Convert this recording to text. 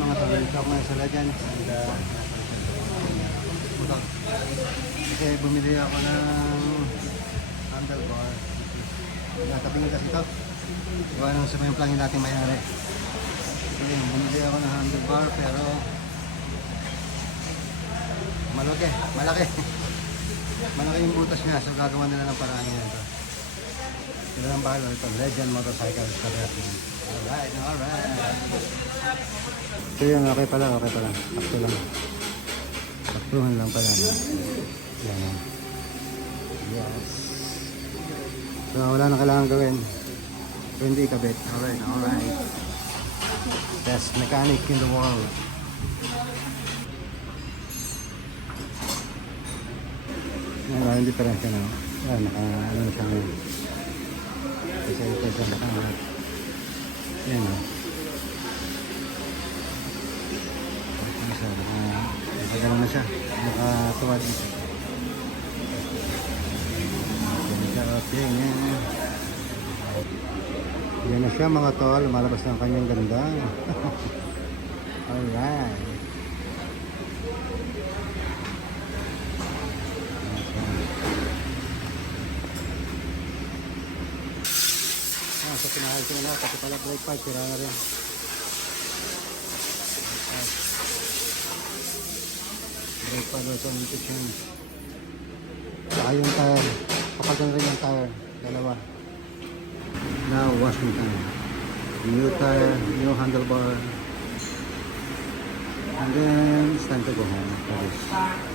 mga tol, ito ako ngayon sa Legend and utang. Kasi bumili ako ng handlebar. Natabingin kasi ito. Gawa nang sa may plangin natin may-ari. So yun, bumili ako ng handlebar pero malaki. Malaki yung butas niya, so gagawa nila ng paraan niya ito. Ito ang bahalo ito, Legend Motorcycles Collection. Alright. So yun, okay pala. Sakto lang. Saktuhan lang pala. Yan. Yes. So wala na kailangan gawin. So hindi ikabit. Alright. Best mechanic in the world. Yan, hindi pa rin siya na. Yan, ano siya ngayon. Kasi ito siya naka. Yan o. Nakagano na siya. Nakatuwad. Okay. Yan na siya mga tol. Lumalabas na ang kanyang ganda. Alright. So pinahal ko na lahat kasi pala brake pad sira na rin. Brake pad also need to change. Saka yung tire, kapag na rin yung tire, dalawa. Now washing time. New tire, new handlebar, and then it's time to go home for this.